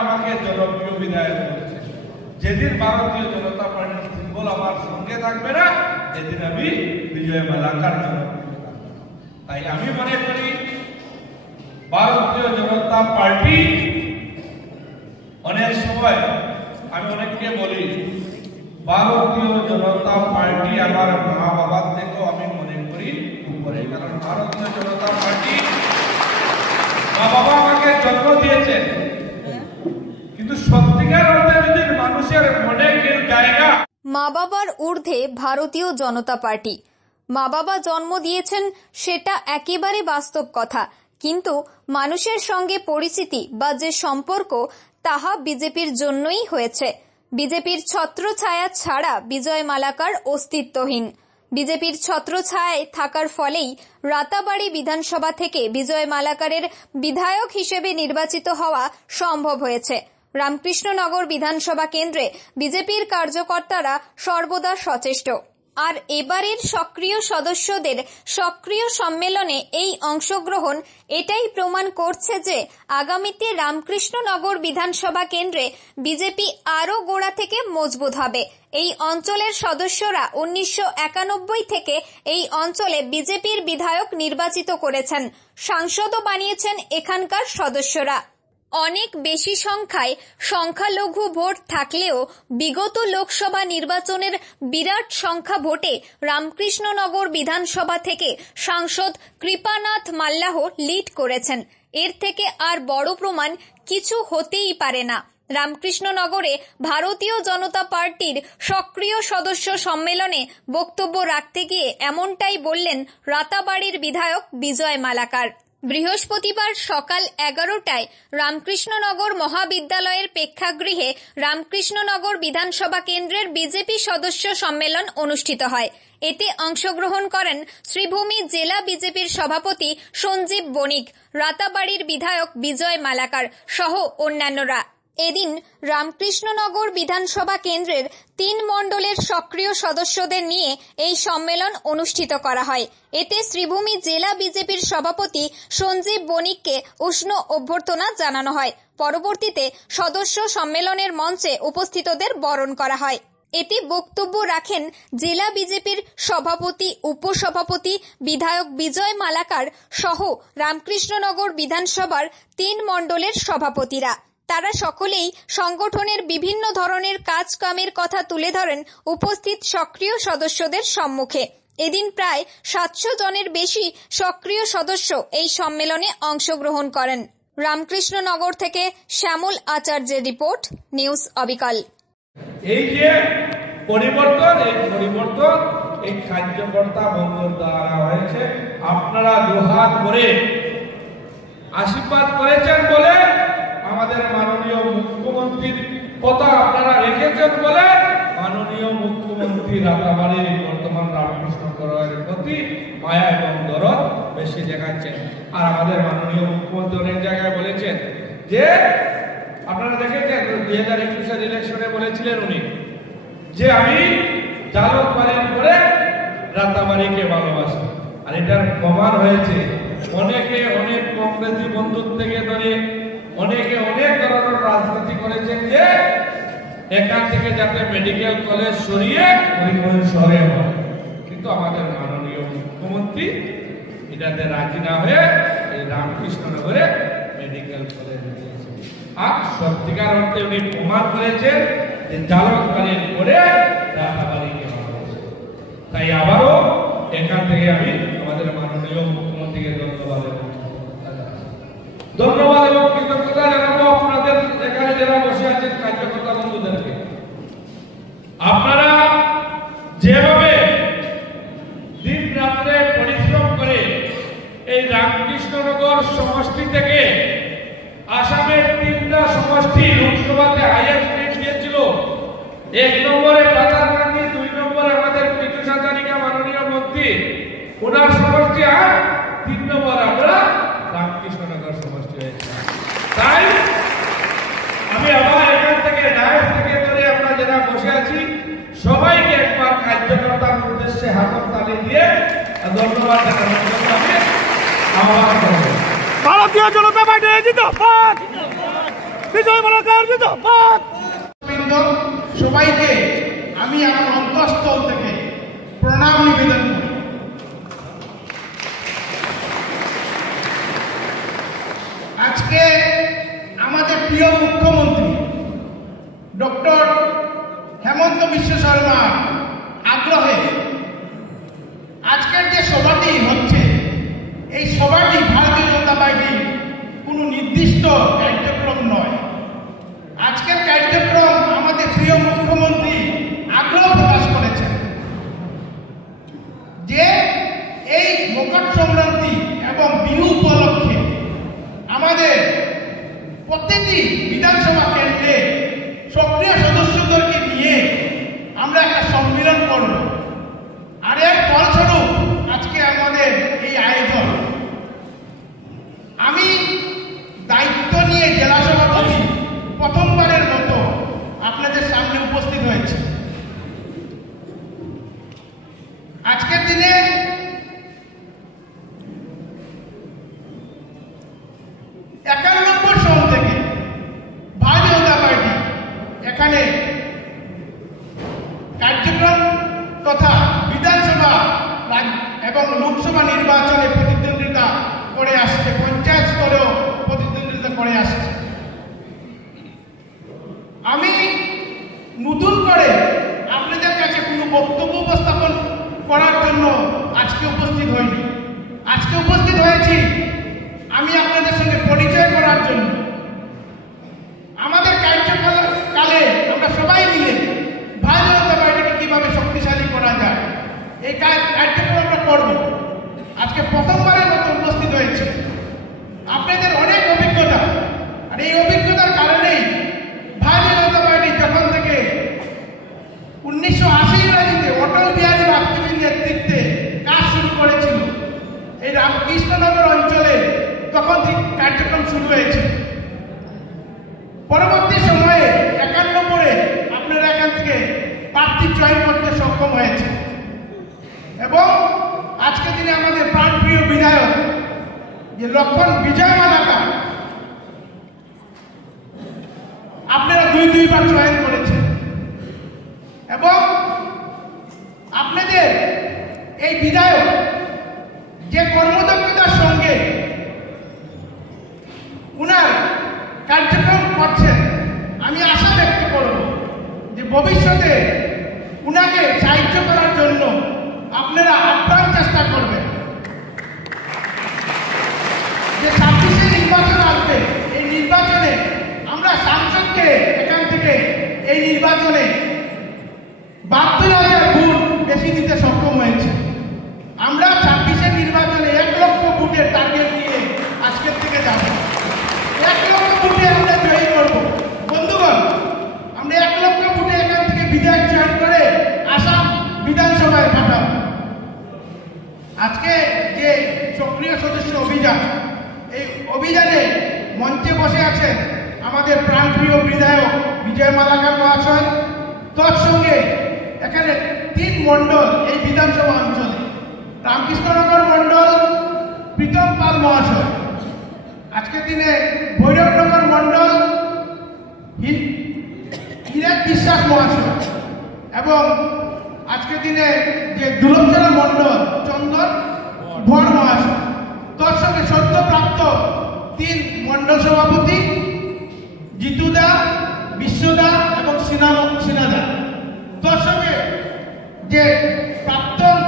আমাকে জনপ্রিয় বিধায়ক বলেছেন। যেদিন ভারতীয় জনতা পার্টির সিম্বল আমার সঙ্গে থাকবে না, সেদিন আমি বিজয় মালাকার জনপ্রিয়। তাই আমি মনে করি ভারতীয় জনতা পার্টি, অনেক সময় আমি অনেককে বলি ভারতীয় জনতা পার্টি আমার মা বাবার থেকেও আমি মনে করি উপরে। কারণ ভারতীয় জনতা পার্টি মা বাবা আমাকে জন্ম দিয়েছেন, কিন্তু সত্যিকার অর্থে যদি মানুষের মনে কেউ জায়গা, মা বাবার ঊর্ধ্বে ভারতীয় জনতা পার্টি। মা বাবা জন্ম দিয়েছেন সেটা একেবারে বাস্তব কথা, কিন্তু মানুষের সঙ্গে পরিচিতি বা যে সম্পর্ক তাহা বিজেপির জন্যই হয়েছে। বিজেপির ছত্রছায়া ছাড়া বিজয় মালাকার অস্তিত্বহীন। বিজেপির ছত্রছায়ায় থাকার ফলেই রাতাবাড়ি বিধানসভা থেকে বিজয় মালাকারের বিধায়ক হিসেবে নির্বাচিত হওয়া সম্ভব হয়েছে। রামকৃষ্ণনগর বিধানসভা কেন্দ্রে বিজেপির কার্যকর্তারা সর্বদা সচেষ্ট। আর এবারের সক্রিয় সদস্যদের সক্রিয় সম্মেলনে এই অংশগ্রহণ এটাই প্রমাণ করছে যে আগামীতে রামকৃষ্ণনগর বিধানসভা কেন্দ্রে বিজেপি আরও গোড়া থেকে মজবুত হবে। এই অঞ্চলের সদস্যরা 1991 থেকে এই অঞ্চলে বিজেপির বিধায়ক নির্বাচিত করেছেন, সাংসদও বানিয়েছেন এখানকার সদস্যরা। অনেক বেশি সংখ্যায় সংখ্যালঘু ভোট থাকলেও বিগত লোকসভা নির্বাচনের বিরাট সংখ্যা ভোটে রামকৃষ্ণনগর বিধানসভা থেকে সাংসদ কৃপানাথ মাল্লাহ লিড করেছেন। এর থেকে আর বড় প্রমাণ কিছু হতেই পারে না। রামকৃষ্ণনগরে ভারতীয় জনতা পার্টির সক্রিয় সদস্য সম্মেলনে বক্তব্য রাখতে গিয়ে এমনটাই বললেন রাতাবাড়ির বিধায়ক বিজয় মালাকার। বৃহস্পতিবার সকাল 11টায় রামকৃষ্ণনগর মহাবিদ্যালয়ের প্রেক্ষাগৃহে রামকৃষ্ণনগর বিধানসভা কেন্দ্রের বিজেপি সদস্য সম্মেলন অনুষ্ঠিত হয়। এতে অংশগ্রহণ করেন শ্রীভূমি জেলা বিজেপির সভাপতি সঞ্জীব বণিক, রাতাবাড়ির বিধায়ক বিজয় মালাকার সহ অন্যান্যরা। এদিন রামকৃষ্ণনগর বিধানসভা কেন্দ্রের 3 মণ্ডলের সক্রিয় সদস্যদের নিয়ে এই সম্মেলন অনুষ্ঠিত করা হয়। এতে শ্রীভূমি জেলা বিজেপির সভাপতি সঞ্জীব বণিককে উষ্ণ অভ্যর্থনা জানানো হয়। পরবর্তীতে সদস্য সম্মেলনের মঞ্চে উপস্থিতদের বরণ করা হয়। এতে বক্তব্য রাখেন জেলা বিজেপির সভাপতি, উপসভাপতি, বিধায়ক বিজয় মালাকার সহ রামকৃষ্ণনগর বিধানসভার 3 মণ্ডলের সভাপতিরা। তারা সকলেই সংগঠনের বিভিন্ন ধরনের কাজ কামের কথা তুলে ধরেন উপস্থিত সক্রিয় সদস্যদের সম্মুখে। এদিন প্রায় 700 জনের বেশি সক্রিয় সদস্য এই সম্মেলনে অংশগ্রহণ করেন। রামকৃষ্ণনগর থেকে শ্যামল আচার্যের রিপোর্ট, নিউজ অবিকল। এই যে পরিবর্তন, এই কার্যকর্তা বন্ধুর দ্বারা হয়েছে। আপনারা দুহাত ভরে আশীর্বাদ করেছেন বলে, আমাদের মাননীয় মুখ্যমন্ত্রীর কথা আপনারা রেখেছেন বলে মাননীয় মুখ্যমন্ত্রী রাতাবাড়ির বর্তমান রামকৃষ্ণনগরের প্রতি মায়া এবং দরদ বেশি দেখাচ্ছেন। আর আমাদের মাননীয় মুখ্যমন্ত্রী অনেক জায়গায় বলেছেন যে, আপনারা দেখেছেন 2021 ইলেকশনে বলেছিলেন উনি যে আমি জালুকবাড়ির পরে রাতাবাড়িকে ভালোবাসি। আর এটার প্রমাণ হয়েছে। অনেকে অনেক কংগ্রেসি বন্ধুর থেকে ধরে অনেকে অনেক ধরনের রাজনীতি করেছেন যে এখান থেকে যাতে মেডিকেল কলেজ সরিয়ে হরিমোহন শহরে হয়, কিন্তু আমাদের মাননীয় মুখ্যমন্ত্রী এটাতে রাজি না হয়ে এই রামকৃষ্ণনগরে মেডিকেল কলেজ দিয়েছে। আর সত্যিকার অর্থে উনি প্রমাণ করেছেন যে জালুকবাড়ির পরে রাতাবাড়িকে ভালোবাসে। তাই আবারও এখান থেকে আমি আমাদের মাননীয় মুখ্যমন্ত্রীকে ধন্যবাদ এবং কৃতজ্ঞতা জানাবো আপনাদের এখানে যারা বসে আছেন কার্যকর্তা বন্ধুদেরকে। আপনারা যেভাবে দিন রাত্রে পরিশ্রম করে এই রামকৃষ্ণনগর সমষ্টি থেকে আসামের 3টা সমষ্টি লোকসভাতে হাইয়েস্ট সিট দিয়েছিল, 1 নম্বরে পাতারকান্দি, 2 নম্বরে আমাদের পিটু সাজারিকা মাননীয় মন্ত্রী ওনার সমষ্টি, আর 3 নম্বরে আমরা রামকৃষ্ণনগর সমষ্টি হয়েছে। তাই আমি আবার এখান থেকে ডায়াস থেকে ধরে আমরা যারা বসে আছি সবাইকে একবার কার্যকর্তার উদ্দেশ্যে হাততালি দিয়ে ধন্যবাদ জানানোর জন্য আমি আহ্বান করব। ভারতীয় জনতা পার্টি জিন্দাবাদ। বিজয় মালাকার জিন্দাবাদ। সবাইকে আমি আমার অন্তঃস্থল থেকে প্রণাম নিবেদন করি। আজকে আমাদের প্রিয় মুখ্যমন্ত্রী ডক্টর হেমন্ত বিশ্ব শর্মা আগ্রহে আজকের যে সভাটি হচ্ছে, এই সভাটি ভারতীয় জনতা পার্টির কোনো নির্দিষ্ট কার্যক্রম নয়। আজকের কার্যক্রম আমাদের প্রিয় মুখ্যমন্ত্রী আগ্রহ প্রকাশ করেছেন যে এই মকর সংক্রান্তি এবং বিহু উপলক্ষে আমাদের প্রত্যেকটি বিধানসভা কেন্দ্রে সক্রিয় সদস্যদেরকে নিয়ে আমরা একটা সম্মেলন করব। আর এর ফলস্বরূপ আজকে আমাদের এই আয়োজন। আমি দায়িত্ব নিয়ে জেলা সভাপতি প্রথমবারের মতো আপনাদের সামনে উপস্থিত হয়েছে। আজকের দিনে সন থেকে ভারতীয় জনতা পার্টি এখানে কার্যক্রম তথা বিধানসভা এবং লোকসভা নির্বাচনে প্রতিদ্বন্দ্বিতা করে আসছে, পঞ্চায়েত স্তরেও প্রতিদ্বন্দ্বিতা করে আসছে। আমি নতুন করে আপনাদের কাছে কোনো বক্তব্য উপস্থাপন করার জন্য আজকে উপস্থিত হইনি। আজকে উপস্থিত হয়েছি আমি আপনাদের সঙ্গে পরিচয় করার জন্য। আমাদের কার্যকালে আমরা সবাই মিলে ভারতীয় জনতা পার্টিকে কিভাবে শক্তিশালী করা যায় এই কার্যক্রম আমরা করব। আজকে প্রথমবারের মতো উপস্থিত হয়েছে। আপনাদের অনেক অভিজ্ঞতা, আর এই অভিজ্ঞতার কারণেই ভারতীয় জনতা পার্টি যখন থেকে 1980 ইংরাজিতে অটল বিহারী বাজপেয়ীর নেতৃত্বে কাজ শুরু করেছিল এই রামকৃষ্ণনগর অঞ্চলে, তখন থেকে কার্যক্রম শুরু হয়েছে। পরবর্তী সময়ে 91 আপনারা এখান থেকে প্রার্থী চয়ন করতে সক্ষম হয়েছে এবং আজকে দিনে আমাদের প্রাণপ্রিয় বিধায়ক যে লক্ষণ বিজয় মালাকার আপনারা দুইবার চয়ন করেছেন এবং আপনাদের এই বিধায়ক যে কর্মদক্ষতার সঙ্গে উনার কার্যক্রম করছেন, আমি আশা ব্যক্ত করব যে ভবিষ্যতে উনাকে সাহায্য করার জন্য আপনারা আপ্রাণ চেষ্টা করবেন। যে 26 নির্বাচন আসবে, এই নির্বাচনে আমরা সাংসদকে এখান থেকে এই নির্বাচনে 72,000 ভোট বেশি দিতে সক্ষম হয়েছে। আমরা 26 নির্বাচনে 1 লক্ষ ভোটের টার্গেট নিয়ে আজকের থেকে যাব। 1 লক্ষ ভোটে আমরা জয়ী করব। বন্ধুগণ, আমরা 1 লক্ষ ভোটে এখান থেকে বিধায়ক চয়ন করে আসাম বিধানসভায় পাঠাবো। আজকে যে সক্রিয় সদস্য অভিযান, এই অভিযানে মঞ্চে বসে আছেন আমাদের প্রাণপ্রিয় বিধায়ক বিজয় মালাকার মহাশয়। তোর সঙ্গে এখানে 3 মণ্ডল এই বিধানসভা অঞ্চলে, রামকৃষ্ণনগর মণ্ডল প্রীতম পাল মহাশয়, আজকের দিনে ভৈরবনগর মণ্ডল হিরেন বিশ্বাস মহাশয় এবং আজকের দিনে যে দুলচনা মণ্ডল চন্দন ভর মহাশয়। তোর সঙ্গে সদ্যপ্রাপ্ত 3 মণ্ডল সভাপতি জিতুদা, বিশ্বদা এবং সিনাদা। তোর সঙ্গে যে প্রাক্তন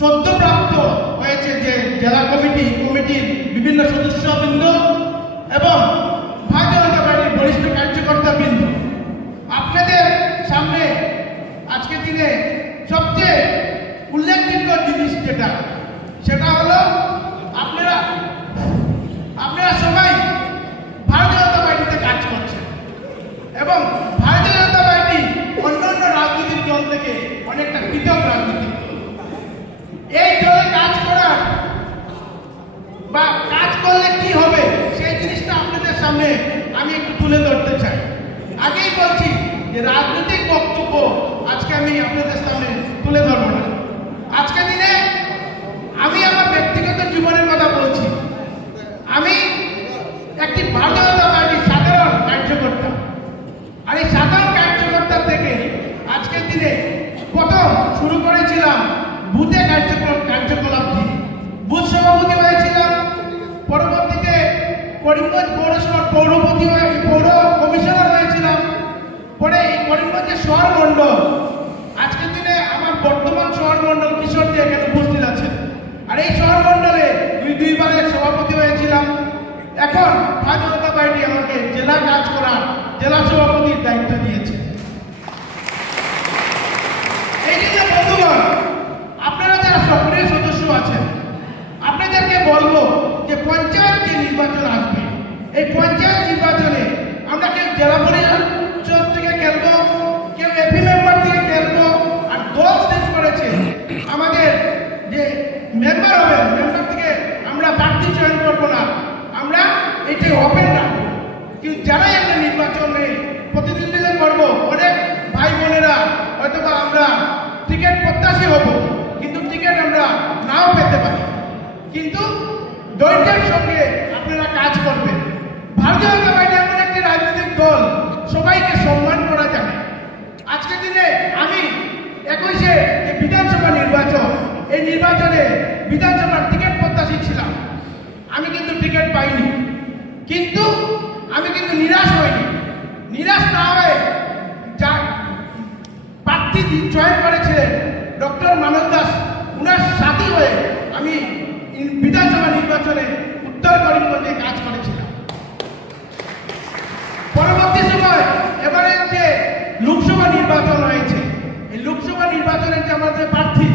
সদ্যপ্রাপ্ত হয়েছে যে জেলা কমিটির বিভিন্ন সদস্যবৃন্দ এবং ভারতীয় জনতা পার্টির বরিষ্ঠ কার্যকর্তাবৃন্দ, আপনাদের সামনে আজকের দিনে সবচেয়ে উল্লেখযোগ্য জিনিস সেটা হলো আপনারা সবাই ভারতীয় জনতা পার্টিতে কাজ করছেন এবং ভারতীয় জনতা পার্টি অন্যান্য রাজনৈতিক দল থেকে অনেকটা পৃথক রাজনৈতিক দল। এই দলে কাজ করার বা কাজ করলে কি হবে সেই জিনিসটা আপনাদের সামনে আমি একটু তুলে ধরতে চাই। আগেই বলছি যে রাজনৈতিক বক্তব্য আজকে আমি আপনাদের সামনে তুলে ধরবো না। আজকে দিনে আমি আমার ব্যক্তিগত জীবনের কথা বলছি। আমি একটি ভারতীয় জনতা পার্টির সাধারণ আর এই সাধারণ কার্যকর্তা থেকে আজকের দিনে প্রথম শুরু করেছিলাম বুথে কার্যকলাপ দিয়ে, বুথ সভাপতি হয়েছিলাম, পরবর্তীতে করিমগঞ্জ পৌরসভার পৌর কমিশনার হয়েছিলাম, পরে এই করিমগঞ্জের শহর মন্ডল, আজকের দিনে আমার বর্তমান শহর মন্ডল কিশোর দিয়ে এখানে উপস্থিত আছেন। আর এই শহর মন্ডলে দুইবারের সভাপতি হয়েছিলাম। এখন ভারতীয় জনতা পার্টি আমাকে জেলা কাজ করার জেলা সভাপতির দায়িত্ব দিয়েছে। এই জন্য বন্ধুগণ, আপনারা যারা সক্রিয় সদস্য আছেন, আপনাদেরকে বলবো যে পঞ্চায়েত যে নির্বাচন আসবে, এই পঞ্চায়েত নির্বাচনে আমরা কেউ জেলা পরিষদ থেকে খেলবো, কেউ এপি মেম্বার থেকে খেলবো, আর দল শেষ করেছে আমাদের যে মেম্বার হবে, মেম্বার থেকে আমরা প্রার্থী চয়ন করবো না, আমরা এটি ওপেন রাখবো। কিন্তু যারাই আমরা নির্বাচনে প্রতিদ্বন্দ্বিতা করবো, অনেক ভাই বোনেরা হয়তোবা আমরা টিকিট প্রত্যাশী হব, কিন্তু টিকিট আমরা নাও পেতে পারি। কিন্তু ধৈর্যের সঙ্গে আপনারা কাজ করবেন। ভারতীয় জনতা পার্টি এমন একটি রাজনৈতিক দল, সবাইকে সম্মান করা জানে। আজকের দিনে আমি 21-এ বিধানসভা নির্বাচন, এই নির্বাচনে বিধানসভার টিকিট প্রত্যাশী ছিলাম, আমি কিন্তু টিকিট পাইনি, কিন্তু আমি কিন্তু নিরাশ হইনি। নিরাশ না হয়ে যা প্রার্থী চয়ন করেছিলেন ডক্টর মানস দাস, উনার সাথী হয়ে আমি বিধানসভা নির্বাচনে উত্তর করিমগঞ্জে কাজ করেছিলাম। পরবর্তী সময় এবারে যে লোকসভা নির্বাচন হয়েছে, এই লোকসভা নির্বাচনের যে আমাদের প্রার্থী